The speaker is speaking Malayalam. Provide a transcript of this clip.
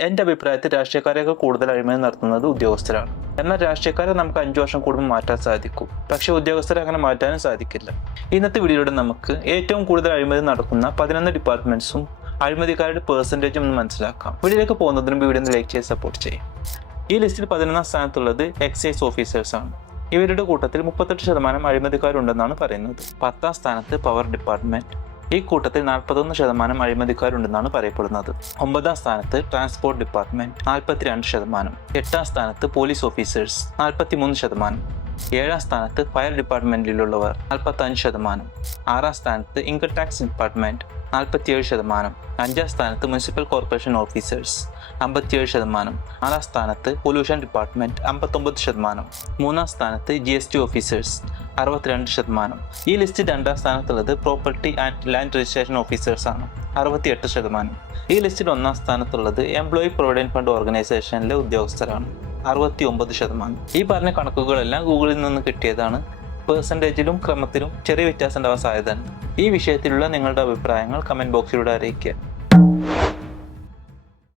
എൻ്റെ അഭിപ്രായത്തിൽ രാഷ്ട്രീയക്കാരെയൊക്കെ കൂടുതൽ അഴിമതി നടത്തുന്നത് ഉദ്യോഗസ്ഥരാണ്. എന്നാൽ രാഷ്ട്രീയക്കാരെ നമുക്ക് 5 വർഷം കൂടുമ്പോൾ മാറ്റാൻ സാധിക്കും, പക്ഷേ ഉദ്യോഗസ്ഥരെ അങ്ങനെ മാറ്റാനും സാധിക്കില്ല. ഇന്നത്തെ വീഡിയോയിലൂടെ നമുക്ക് ഏറ്റവും കൂടുതൽ അഴിമതി നടക്കുന്ന 11 ഡിപ്പാർട്ട്മെന്റ്സും അഴിമതിക്കാരുടെ പെർസെൻറ്റേജും ഒന്ന് മനസ്സിലാക്കാം. വീഡിയോയിലേക്ക് പോകുന്നതിന് മുമ്പ് വീഡിയോ ഒന്ന് ലൈക്ക് ചെയ്ത് സപ്പോർട്ട് ചെയ്യും. ഈ ലിസ്റ്റിൽ 11ാം സ്ഥാനത്തുള്ളത് എക്സൈസ് ഓഫീസേഴ്സാണ്. ഇവരുടെ കൂട്ടത്തിൽ 38% അഴിമതിക്കാരുണ്ടെന്നാണ് പറയുന്നത്. 10ാം സ്ഥാനത്ത് പവർ ഡിപ്പാർട്ട്മെന്റ്. ഈ കൂട്ടത്തിൽ 41% അഴിമതിക്കാരുണ്ടെന്നാണ് പറയപ്പെടുന്നത്. 9ാം സ്ഥാനത്ത് ട്രാൻസ്പോർട്ട് ഡിപ്പാർട്ട്മെന്റ് 42%. 8ാം സ്ഥാനത്ത് പോലീസ് ഓഫീസേഴ്സ് 43%. 7ാം സ്ഥാനത്ത് ഫയർ ഡിപ്പാർട്ട്മെന്റിലുള്ളവർ 45%. 6ാം സ്ഥാനത്ത് ഇൻകം ടാക്സ് ഡിപ്പാർട്ട്മെന്റ് 47%. 5ാം സ്ഥാനത്ത് മുനിസിപ്പൽ കോർപ്പറേഷൻ ഓഫീസേഴ്സ് 57%. 4ാം സ്ഥാനത്ത് പൊല്യൂഷൻ ഡിപ്പാർട്ട്മെന്റ് 59%. 3ാം സ്ഥാനത്ത് GST ഓഫീസേഴ്സ് 62%. ഈ ലിസ്റ്റ് 2ാം സ്ഥാനത്തുള്ളത് property and land registration officers ആണ്, 68%. ഈ ലിസ്റ്റിൽ 1ാം സ്ഥാനത്തുള്ളത് എംപ്ലോയി പ്രൊവിഡന്റ് ഫണ്ട് ഓർഗനൈസേഷനിലെ ഉദ്യോഗസ്ഥരാണ്, 69%. ഈ പറഞ്ഞ കണക്കുകളെല്ലാം ഗൂഗിളിൽ നിന്ന് കിട്ടിയതാണ്. പെർസെൻറ്റേജിലും ക്രമത്തിലും ചെറിയ വ്യത്യാസം ഉണ്ടാവാൻ സാധ്യതയുണ്ട്. ഈ വിഷയത്തിലുള്ള നിങ്ങളുടെ അഭിപ്രായങ്ങൾ കമൻറ്റ് ബോക്സിലൂടെ അറിയിക്കുക.